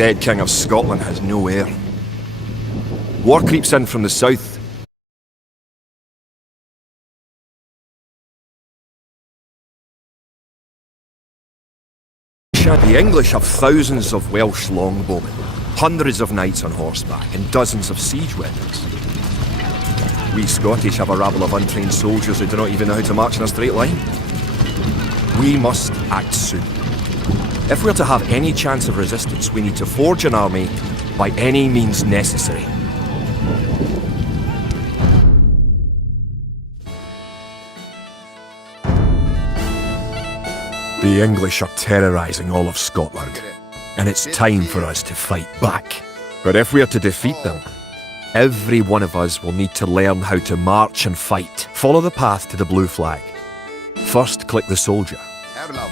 dead King of Scotland has no heir. War creeps in from the south. The English have thousands of Welsh longbowmen, hundreds of knights on horseback, and dozens of siege weapons. We Scottish have a rabble of untrained soldiers who do not even know how to march in a straight line. We must act soon. If we're to have any chance of resistance, we need to forge an army by any means necessary. The English are terrorising all of Scotland, and it's time for us to fight back. But if we are to defeat them, every one of us will need to learn how to march and fight. Follow the path to the blue flag. First, click the soldier.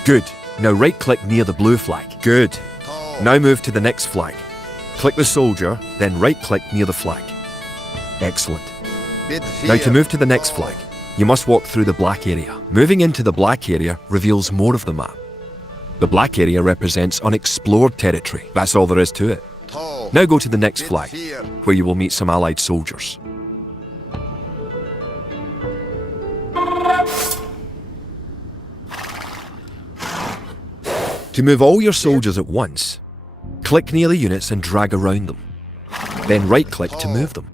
Good. Now right-click near the blue flag. Good. Now move to the next flag. Click the soldier, then right-click near the flag. Excellent. Now to move to the next flag, you must walk through the black area. Moving into the black area reveals more of the map. The black area represents unexplored territory. That's all there is to it. Now go to the next flag, where you will meet some allied soldiers. To move all your soldiers at once, click near the units and drag around them. Then right-click to move them.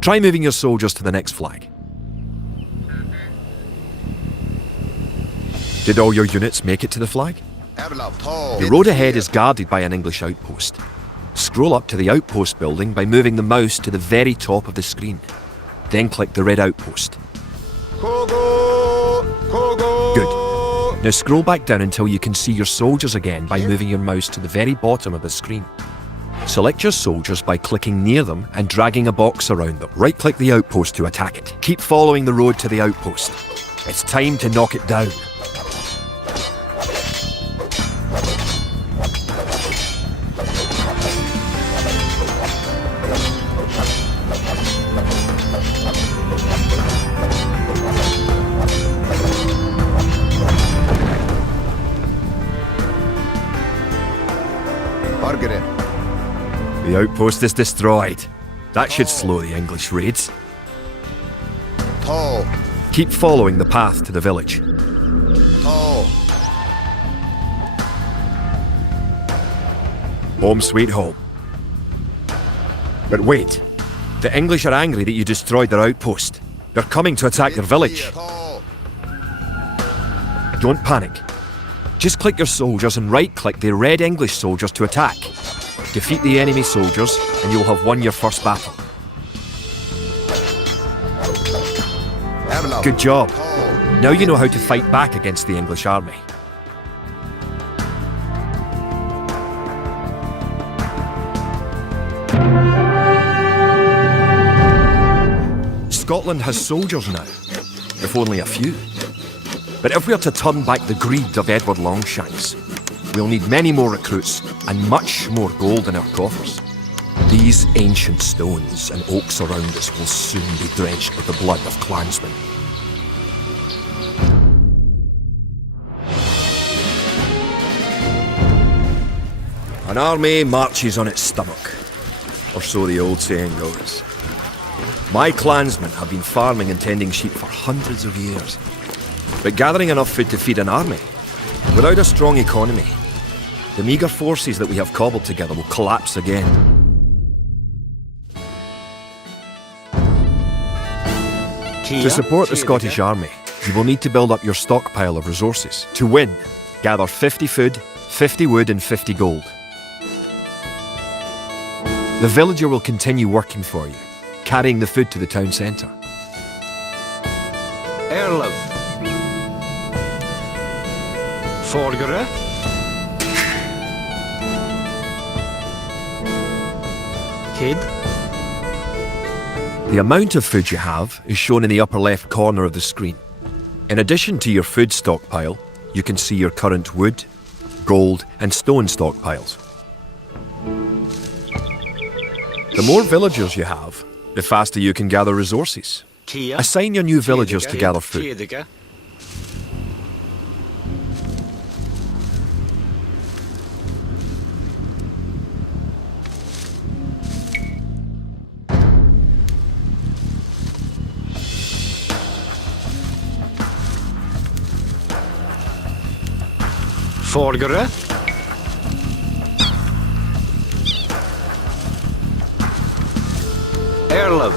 Try moving your soldiers to the next flag. Did all your units make it to the flag? The road ahead is guarded by an English outpost. Scroll up to the outpost building by moving the mouse to the very top of the screen. Then click the red outpost. Good. Now scroll back down until you can see your soldiers again by moving your mouse to the very bottom of the screen. Select your soldiers by clicking near them and dragging a box around them. Right-click the outpost to attack it. Keep following the road to the outpost. It's time to knock it down. The outpost is destroyed. That should slow the English raids. Keep following the path to the village. Home sweet home. But wait, the English are angry that you destroyed their outpost. They're coming to attack their village. Don't panic. Just click your soldiers and right-click the red English soldiers to attack. Defeat the enemy soldiers and you'll have won your first battle. Good job. Now you know how to fight back against the English army. Scotland has soldiers now, if only a few. But if we are to turn back the greed of Edward Longshanks, we'll need many more recruits and much more gold in our coffers. These ancient stones and oaks around us will soon be drenched with the blood of clansmen. An army marches on its stomach, or so the old saying goes. My clansmen have been farming and tending sheep for hundreds of years. But gathering enough food to feed an army, without a strong economy, the meagre forces that we have cobbled together will collapse again. To support the Scottish army, you will need to build up your stockpile of resources. To win, gather 50 food, 50 wood and 50 gold. The villager will continue working for you, carrying the food to the town centre. Erlov. Forgere. Kid. The amount of food you have is shown in the upper left corner of the screen. In addition to your food stockpile, you can see your current wood, gold and stone stockpiles. The more villagers you have, the faster you can gather resources. Assign your new villagers to gather food. Folgere. Erlov.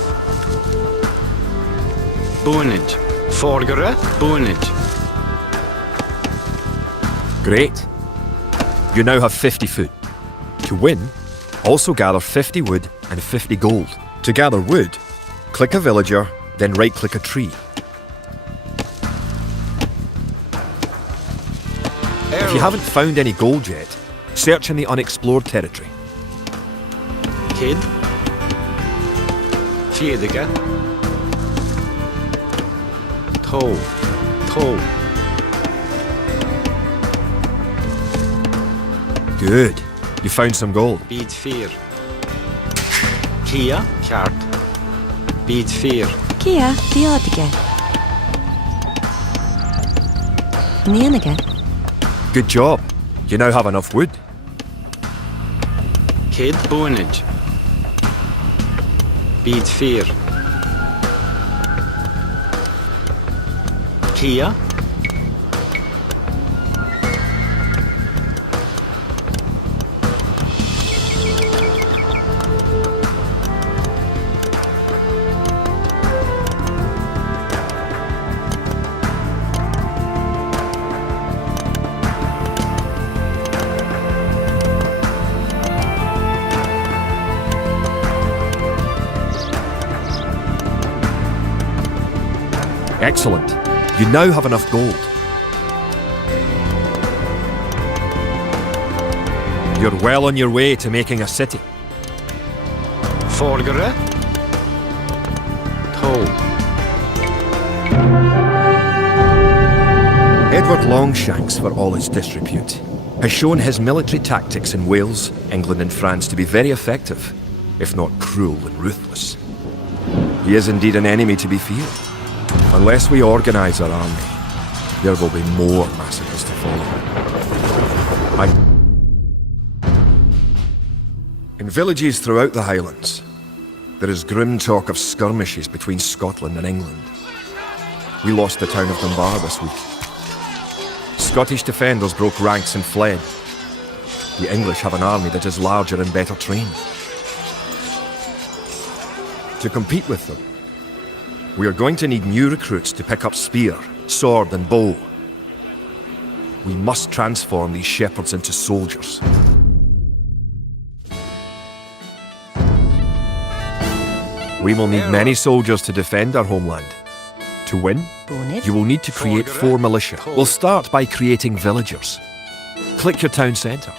Boonage. Folgere. Boonage. Great. You now have 50 food. To win, also gather 50 wood and 50 gold. To gather wood, click a villager, then right-click a tree. If you haven't found any gold yet, search in the unexplored territory. Kid. Fjedige. Toe. Toe. Good. You found some gold. Bit 4. Kia. Kjart. Bit 4. Kia, diadige. Nenige. Good job. You now have enough wood. Kid. Boonage. Bit 4. Kia. Excellent. You now have enough gold. You're well on your way to making a city. Folgere. Toe. Edward Longshanks, for all his disrepute, has shown his military tactics in Wales, England and France to be very effective, if not cruel and ruthless. He is indeed an enemy to be feared. Unless we organise our army, there will be more massacres to follow. In villages throughout the Highlands, there is grim talk of skirmishes between Scotland and England. We lost the town of Dunbar this week. Scottish defenders broke ranks and fled. The English have an army that is larger and better trained. To compete with them, we are going to need new recruits to pick up spear, sword and bow. We must transform these shepherds into soldiers. We will need many soldiers to defend our homeland. To win, you will need to create 4 militia. We'll start by creating villagers. Click your town centre.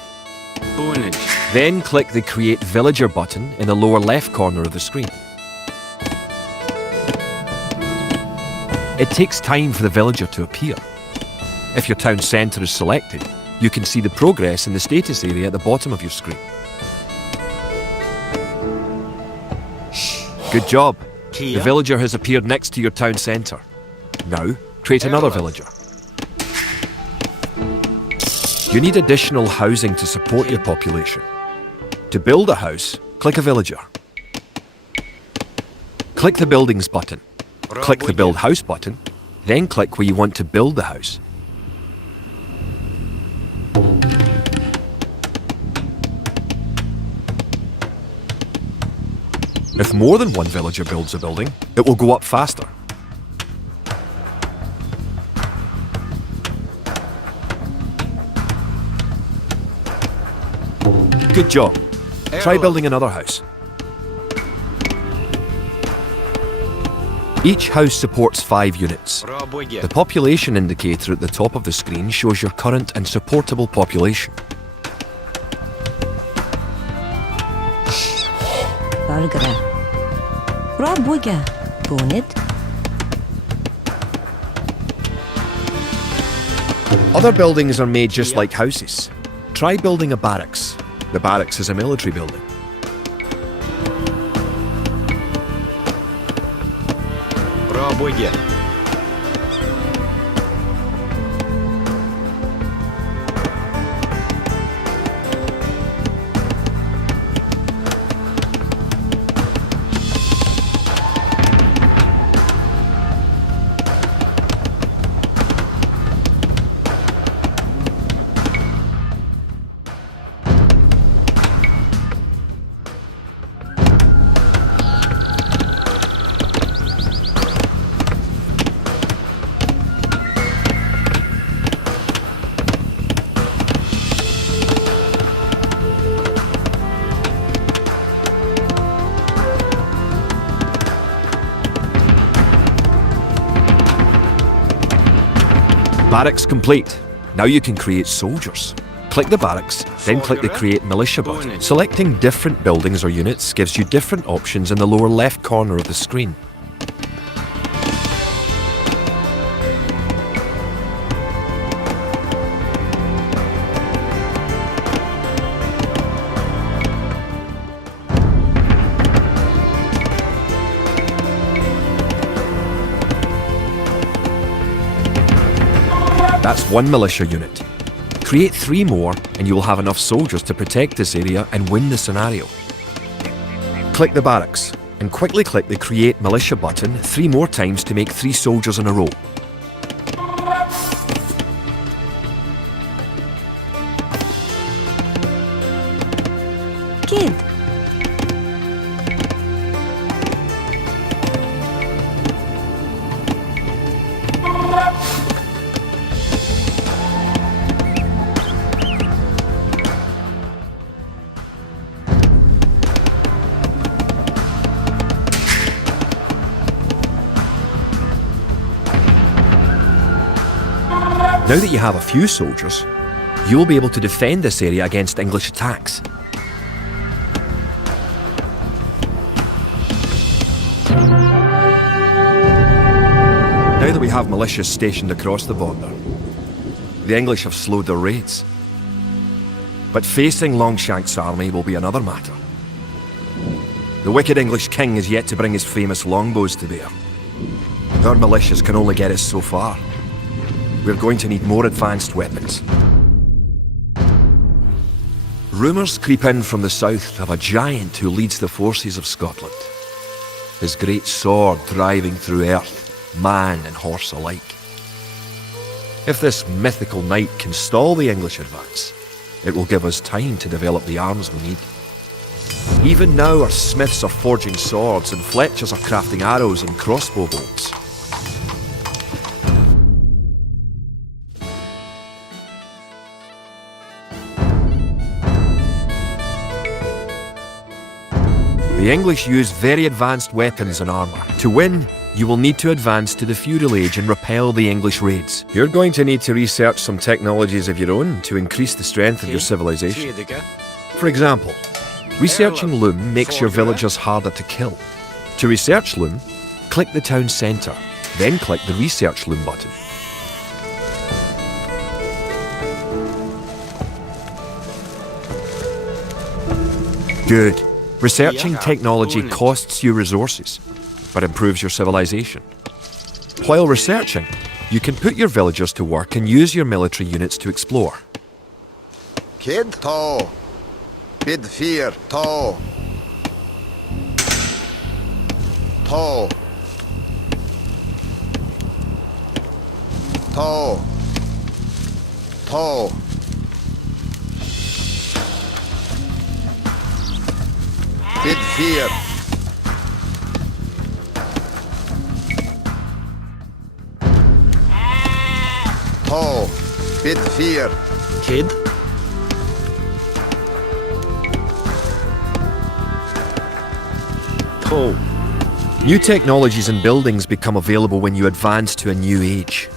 Boonage. Then click the Create Villager button in the lower left corner of the screen. It takes time for the villager to appear. If your town centre is selected, you can see the progress in the status area at the bottom of your screen. Good job. The villager has appeared next to your town centre. Now, create another villager. You need additional housing to support your population. To build a house, click a villager. Click the Buildings button. Click the Build House button, then click where you want to build the house. If more than one villager builds a building, it will go up faster. Good job. Try building another house. Each house supports 5 units. The population indicator at the top of the screen shows your current and supportable population. Folgere. Robuga. Boonid. Other buildings are made just like houses. Try building a barracks. The barracks is a military building. Robuga. Barracks complete. Now you can create soldiers. Click the barracks, then click the Create Militia button. Selecting different buildings or units gives you different options in the lower left corner of the screen. That's one militia unit. Create 3 more and you will have enough soldiers to protect this area and win the scenario. Click the barracks and quickly click the Create Militia button 3 more times to make 3 soldiers in a row. Kid. Now that you have a few soldiers, you will be able to defend this area against English attacks. Now that we have militias stationed across the border, the English have slowed their raids. But facing Longshank's army will be another matter. The wicked English king is yet to bring his famous longbows to bear. Our militias can only get us so far. We're going to need more advanced weapons. Rumours creep in from the south of a giant who leads the forces of Scotland. His great sword driving through earth, man and horse alike. If this mythical knight can stall the English advance, it will give us time to develop the arms we need. Even now our smiths are forging swords and fletchers are crafting arrows and crossbow bolts. The English use very advanced weapons and armour. To win, you will need to advance to the feudal age and repel the English raids. You're going to need to research some technologies of your own to increase the strength of your civilization. For example, researching loom makes your villagers harder to kill. To research loom, click the town centre, then click the Research Loom button. Good. Researching technology costs you resources, but improves your civilization. While researching, you can put your villagers to work and use your military units to explore. Kid to. Bid fear to. To. To. To. Bid fear. To. Bid fear. Kid? To. New technologies and buildings become available when you advance to a new age.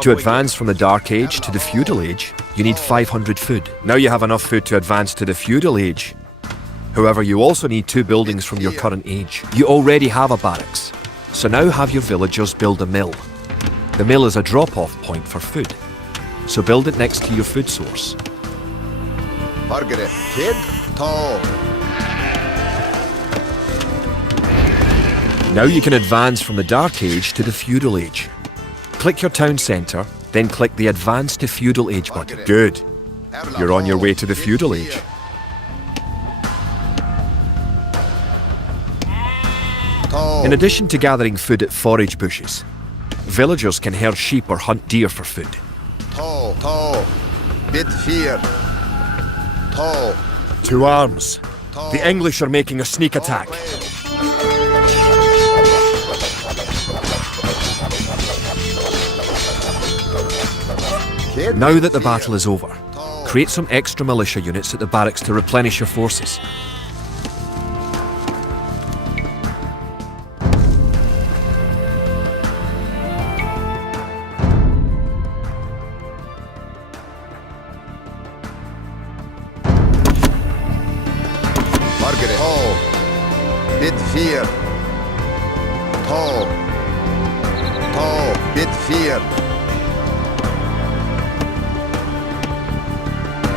To advance from the Dark Age to the Feudal Age, you need 500 food. Now you have enough food to advance to the Feudal Age. However, you also need 2 buildings from your current age. You already have a barracks, so now have your villagers build a mill. The mill is a drop-off point for food, so build it next to your food source. Margaret. Kid to. Now you can advance from the Dark Age to the Feudal Age. Click your town centre, then click the Advance to Feudal Age button. Good. You're on your way to the Feudal Age. In addition to gathering food at forage bushes, villagers can herd sheep or hunt deer for food. To. Bid fear. To. To arms. The English are making a sneak attack. Kid. Now that the battle is over, create some extra militia units at the barracks to replenish your forces. Fargere. Tall. Bit 4. Tall. Tall. Bit 4.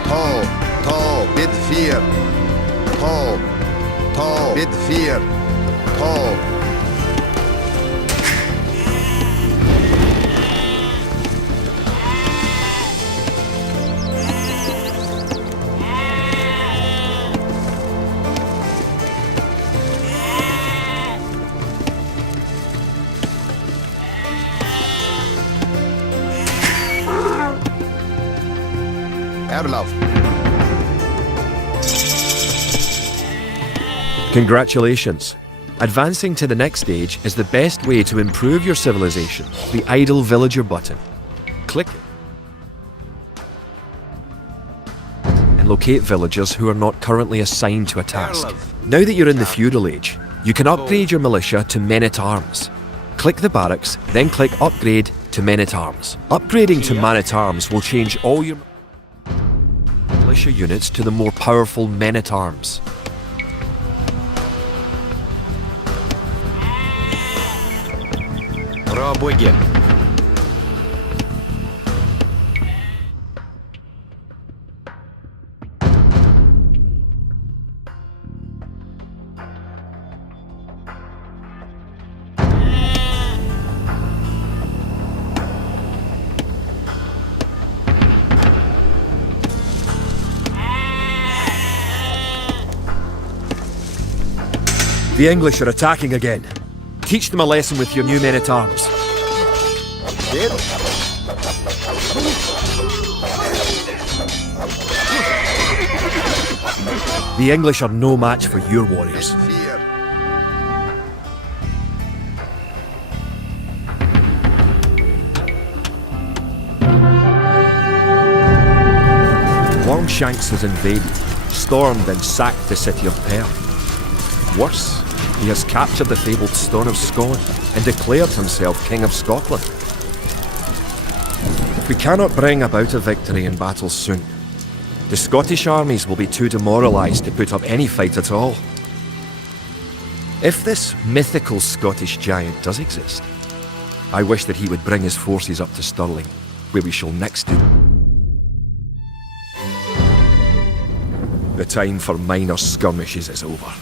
Tall. Tall. Bit 4. Tall. Tall. Bit 4. Tall. Erlaf. Congratulations! Advancing to the next stage is the best way to improve your civilization. The idle villager button. Click it and locate villagers who are not currently assigned to a task. Now that you're in the feudal age, you can upgrade your militia to men-at-arms. Click the barracks, then click Upgrade to Men-at-Arms. Upgrading to Man-at-Arms will change all your militia units to the more powerful Men-at-Arms. Bra bygge. The English are attacking again. Teach them a lesson with your new men-at-arms. Dead. The English are no match for your warriors. 4. Longshanks has invaded, stormed and sacked the city of Perth. Worse, he has captured the fabled Stone of Scone and declared himself King of Scotland. If we cannot bring about a victory in battle soon, the Scottish armies will be too demoralised to put up any fight at all. If this mythical Scottish giant does exist, I wish that he would bring his forces up to Stirling, where we shall next do. The time for minor skirmishes is over.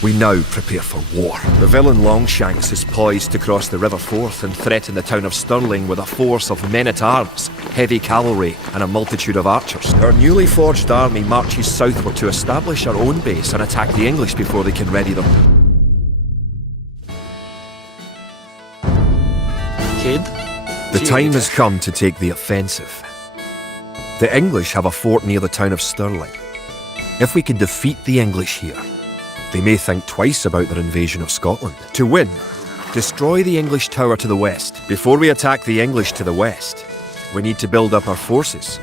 We now prepare for war. The villain Longshanks is poised to cross the River Forth and threaten the town of Stirling with a force of men-at-arms, heavy cavalry and a multitude of archers. Our newly forged army marches southward to establish our own base and attack the English before they can ready them. Kid. The time has come to take the offensive. The English have a fort near the town of Stirling. If we can defeat the English here, they may think twice about their invasion of Scotland. To win, destroy the English tower to the west. Before we attack the English to the west, we need to build up our forces.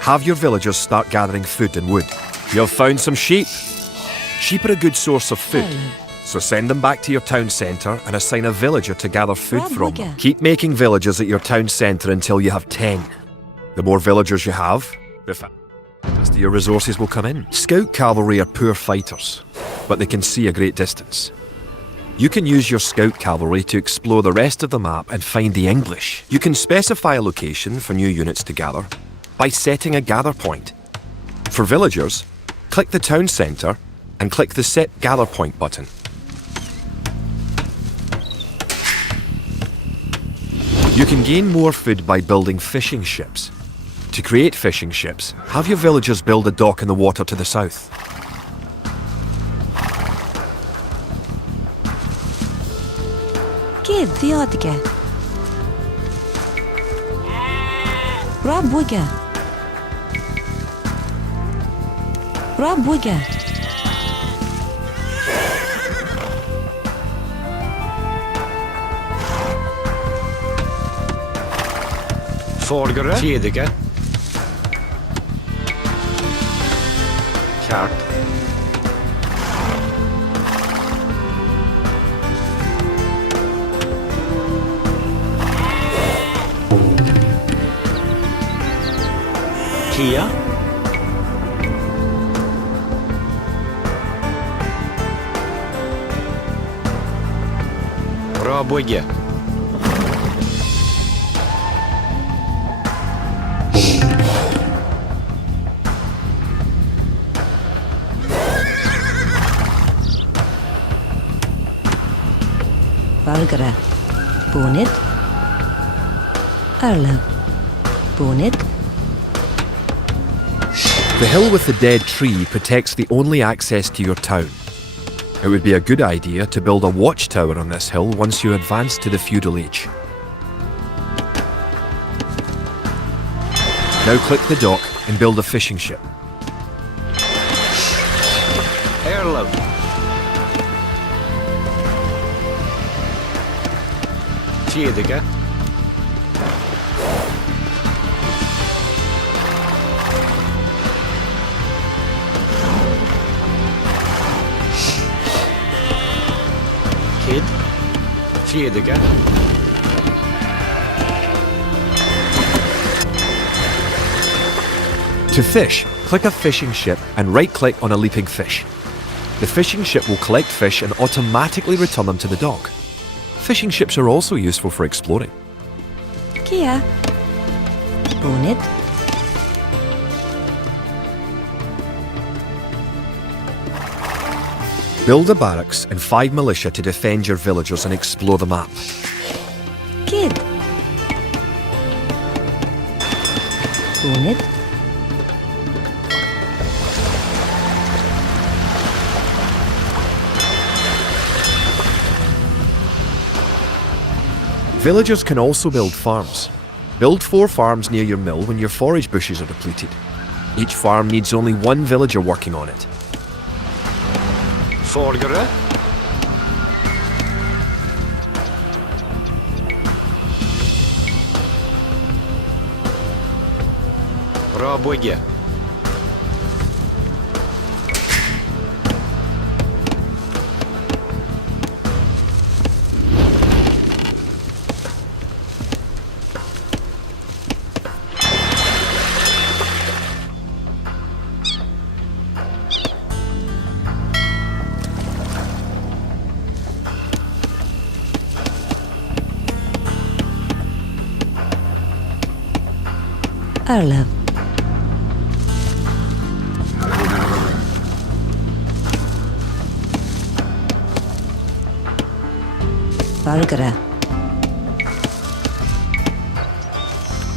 Have your villagers start gathering food and wood. You've found some sheep. Sheep are a good source of food, so send them back to your town centre and assign a villager to gather food from them. Keep making villagers at your town centre until you have 10. The more villagers you have, the faster your resources will come in. Scout cavalry are poor fighters, but they can see a great distance. You can use your scout cavalry to explore the rest of the map and find the English. You can specify a location for new units to gather by setting a gather point. For villagers, click the town centre and click the Set Gather Point button. You can gain more food by building fishing ships. To create fishing ships, have your villagers build a dock in the water to the south. Give the oddige. Bra bygge. Bra bygge. Fargere. Tidige. Kjært. Kia. Bra bygge. Valgara. Bonnet. Arlo. Bonnet. The hill with the dead tree protects the only access to your town. It would be a good idea to build a watchtower on this hill once you advance to the feudal age. Now click the dock and build a fishing ship. Erlo. Tidige. Kid. Tidige. To fish, click a fishing ship and right-click on a leaping fish. The fishing ship will collect fish and automatically return them to the dock. Fishing ships are also useful for exploring. Kia. Bonnet. Build a barracks and 5 militia to defend your villagers and explore the map. Kid. Bonnet. Villagers can also build farms. Build 4 farms near your mill when your forage bushes are depleted. Each farm needs only 1 villager working on it. Folgere. Bra bygge. Arlo. Valgara.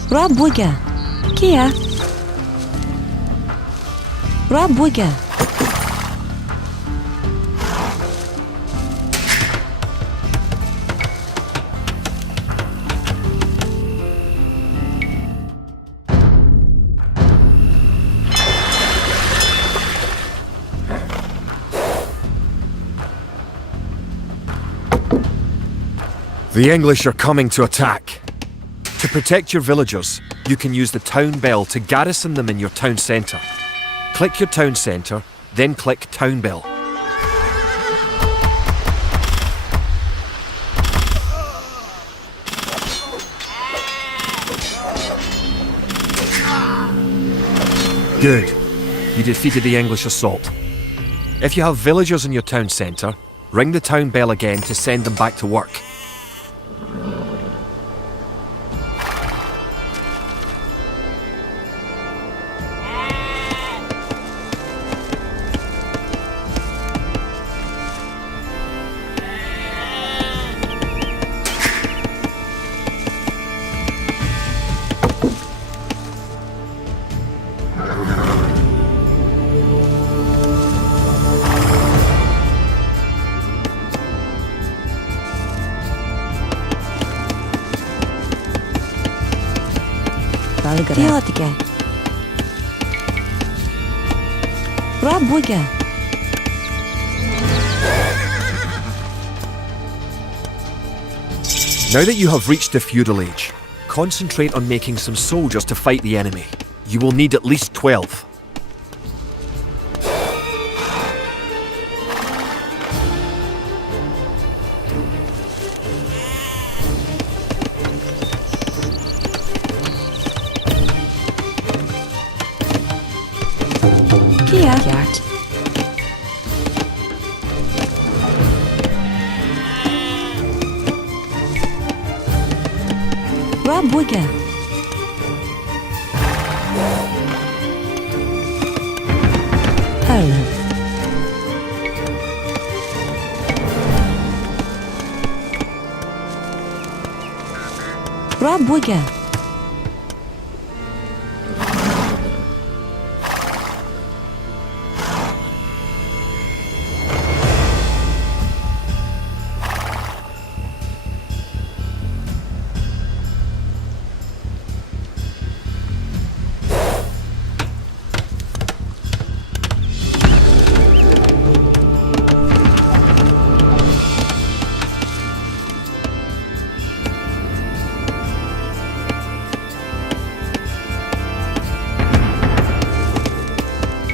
Bra bygge. Kia. Bra bygge. The English are coming to attack. To protect your villagers, you can use the town bell to garrison them in your town centre. Click your town centre, then click town bell. Good. You defeated the English assault. If you have villagers in your town centre, ring the town bell again to send them back to work. Tidige. Bra bygge. Now that you have reached the feudal age, concentrate on making some soldiers to fight the enemy. You will need at least 12. Kia. Gjert. Rabwega. Erlev. Rabwega.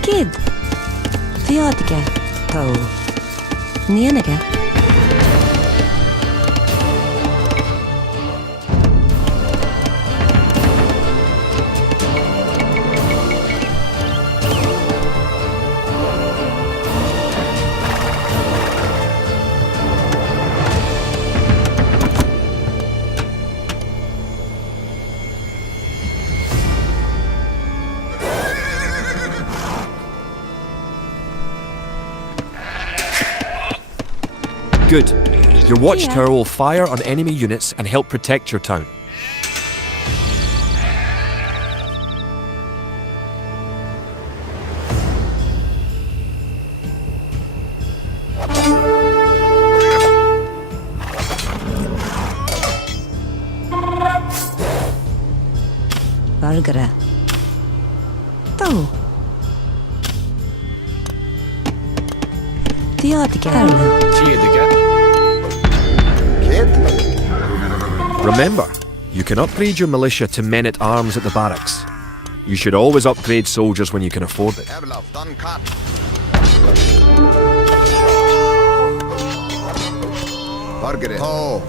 Kid. Theodiga. Ho. Nianaga. Good. Your Yeah. watchtower will fire on enemy units and help protect your town. Valgara. Tau. Theodiga. Erlev. Tjediga. Kid. Remember, you can upgrade your militia to men-at-arms at the barracks. You should always upgrade soldiers when you can afford it. Erlauf, dann cut. Margaret. To.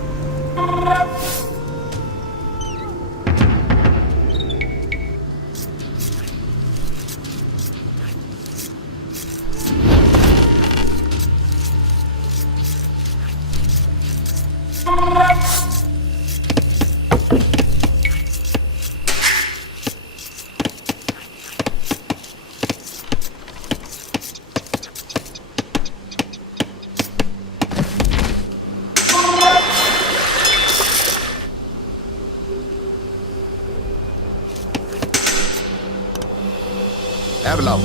Erlauf.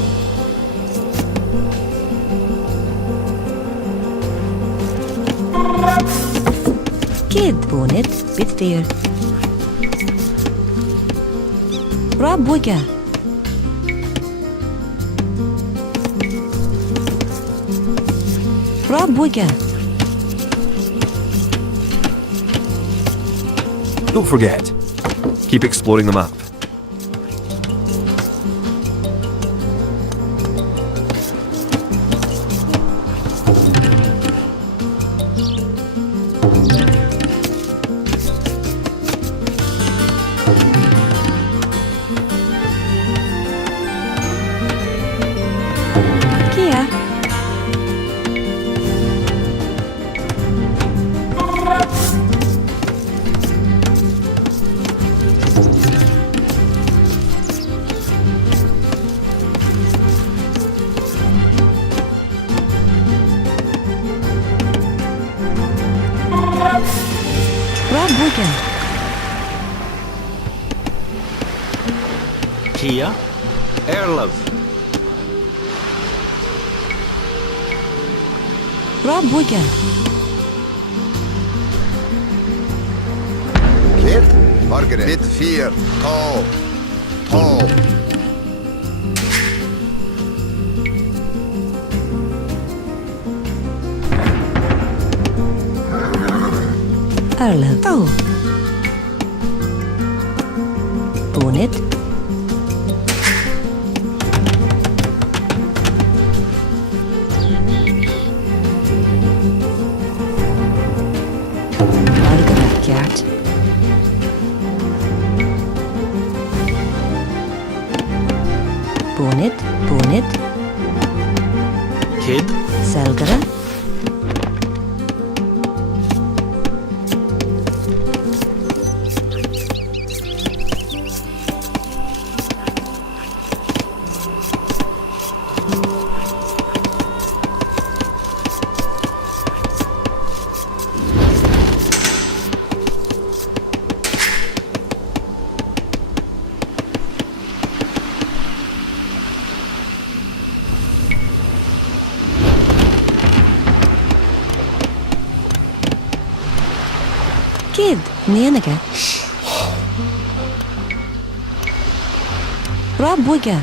Kid. Bonnet. Bitfear. Rabwega. Rabwega. Don't forget, keep exploring the map. Kia. Rabwega. Kia. Erlev. Rabwega. Kid. Margaret. Bit 4. To. To. Erlev. Tau. Bonnet. Valgara. Kjart. Bonnet. Bonnet. Kid. Selgara. Kid, Nienige. Rabwiga.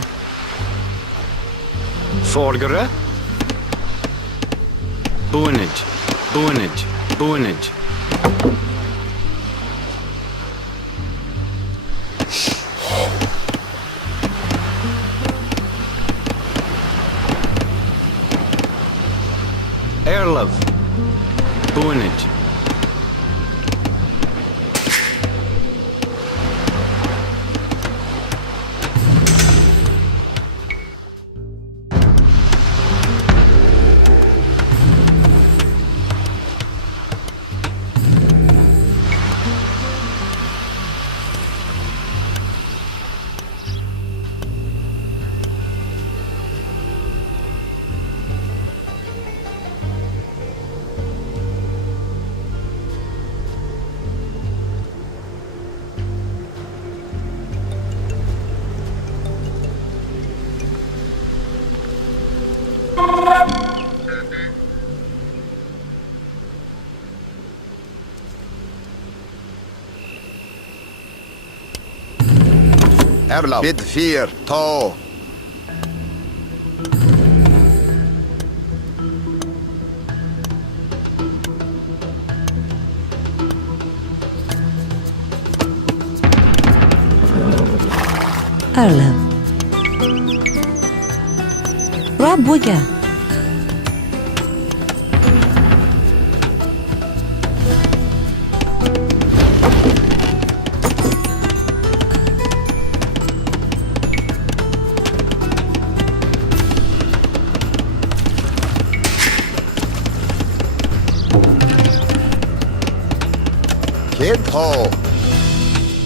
Forgere. Boonage. Boonage. Boonage. Airlove. Boonage. Erlaf. Bid 4. Ta. Arlev. Rabwiga. Kid. Ta.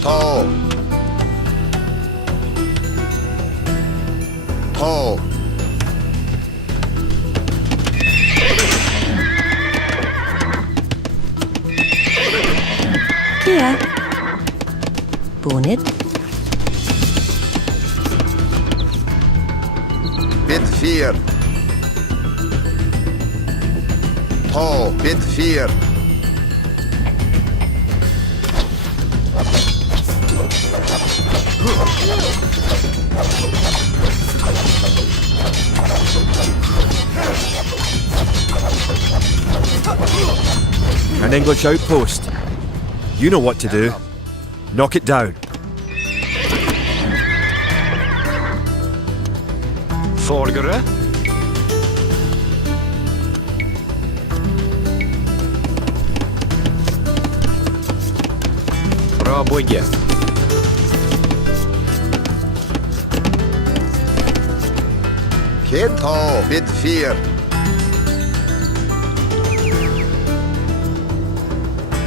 Ta. Ta. Kia. Bonnet. Bid 4. Ta. Bid 4. An English outpost. You know what to do. Knock it down. Forgere. Rabwiga. Kid. Ta. Bid 4.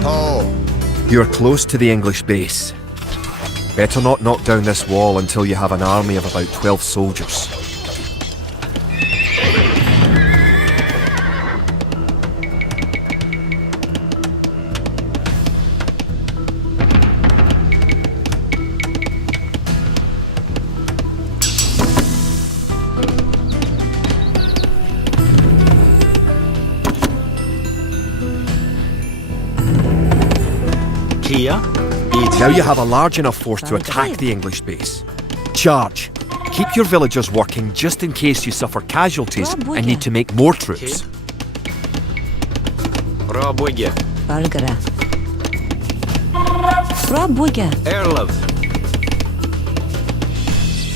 Ta. You're close to the English base. Better not knock down this wall until you have an army of about 12 soldiers. Kia. Now you have a large enough force to attack the English base. Charge. Keep your villagers working just in case you suffer casualties and need to make more troops. Rabwiga. Bargara. Rabwiga. Airlove.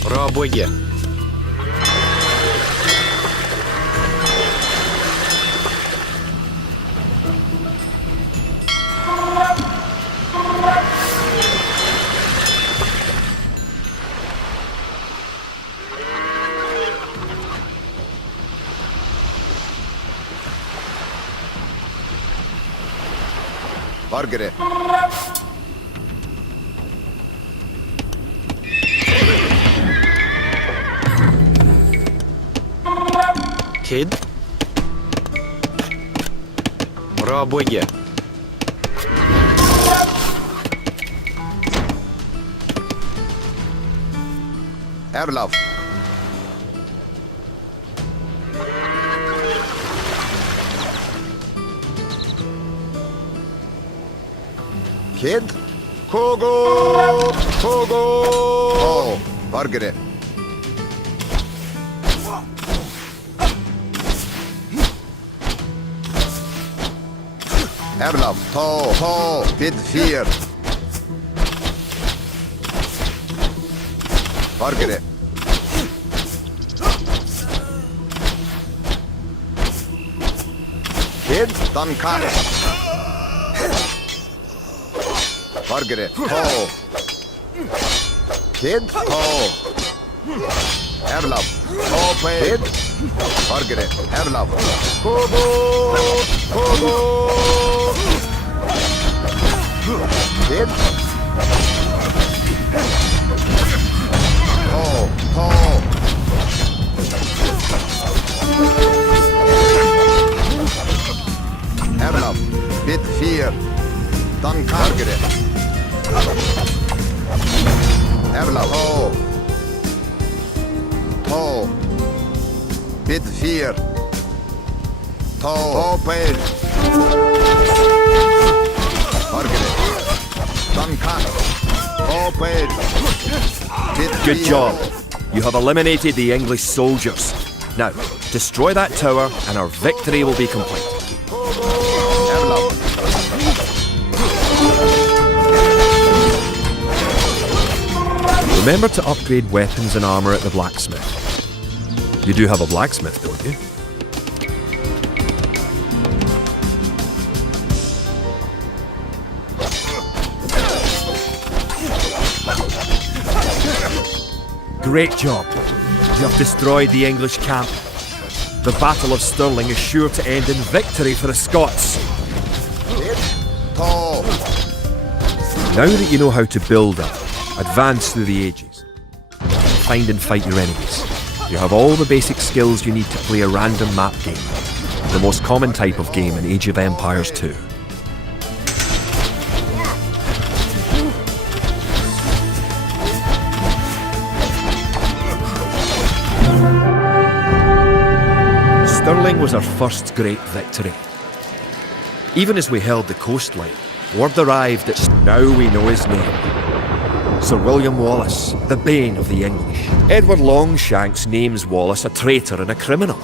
Rabwiga. Bargere. Kid. Rabwiga. Erlaf. Kid. Kogo. Kogo. To. Vargere. Erlav. To. To. Vid 4. Vargere. Kid. Danka. Vargere. To. Kid. To. Erlav. To. Kid. Vargere. Erlav. Kogo. Kogo. Kid. To. To. Erlav. Vid 4. Danka. Vargere. Erlav. To. To. Vid 4. To. Open. Vargere. Danka. Open. Vid 4. Good job. You have eliminated the English soldiers. Now, destroy that tower and our victory will be complete. Erlav. Remember to upgrade weapons and armour at the blacksmith. You do have a blacksmith, don't you? Great job. You have destroyed the English camp. The Battle of Stirling is sure to end in victory for the Scots. Kid. To. Now that you know how to build up, advance through the ages, find and fight your enemies, you have all the basic skills you need to play a random map game, the most common type of game in Age of Empires 2. Stirling was our first great victory. Even as we held the coastline, word arrived that now we know his name. Sir William Wallace, the bane of the English. Edward Longshanks names Wallace a traitor and a criminal.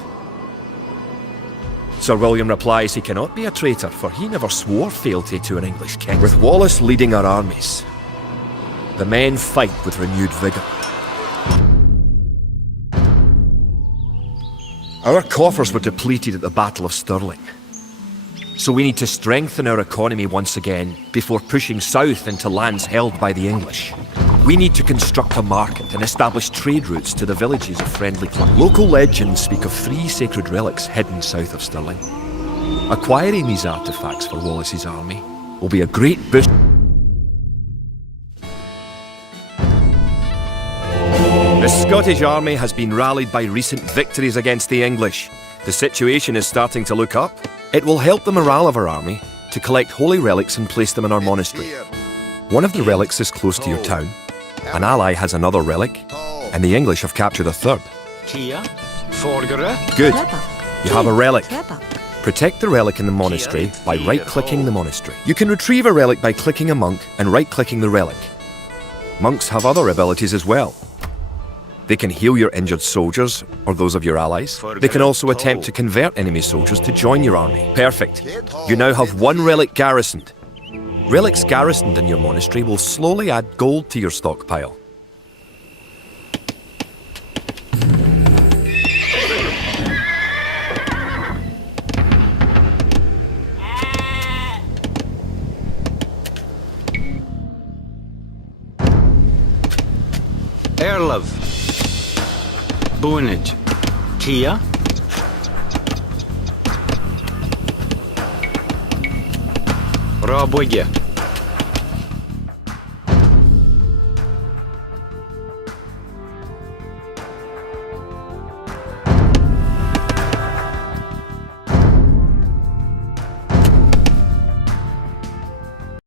Sir William replies he cannot be a traitor, for he never swore fealty to an English king. With Wallace leading our armies, the men fight with renewed vigour. Our coffers were depleted at the Battle of Stirling, so we need to strengthen our economy once again before pushing south into lands held by the English. We need to construct a market and establish trade routes to the villages of friendly clans. Local legends speak of 3 sacred relics hidden south of Stirling. Acquiring these artefacts for Wallace's army will be a great boost. The Scottish army has been rallied by recent victories against the English. The situation is starting to look up. It will help the morale of our army to collect holy relics and place them in our monastery. One of the relics is close to your town. An ally has another relic, and the English have captured a third. Kia. Forgere. Good. Trapper. You have a relic. Trapper. Protect the relic in the monastery by right-clicking the monastery. You can retrieve a relic by clicking a monk and right-clicking the relic. Monks have other abilities as well. They can heal your injured soldiers, or those of your allies. They can also attempt to convert enemy soldiers to join your army. Perfect. You now have 1 relic garrisoned. Relics garrisoned in your monastery will slowly add gold to your stockpile. Erlov. Boonage. Kia. Rabwege.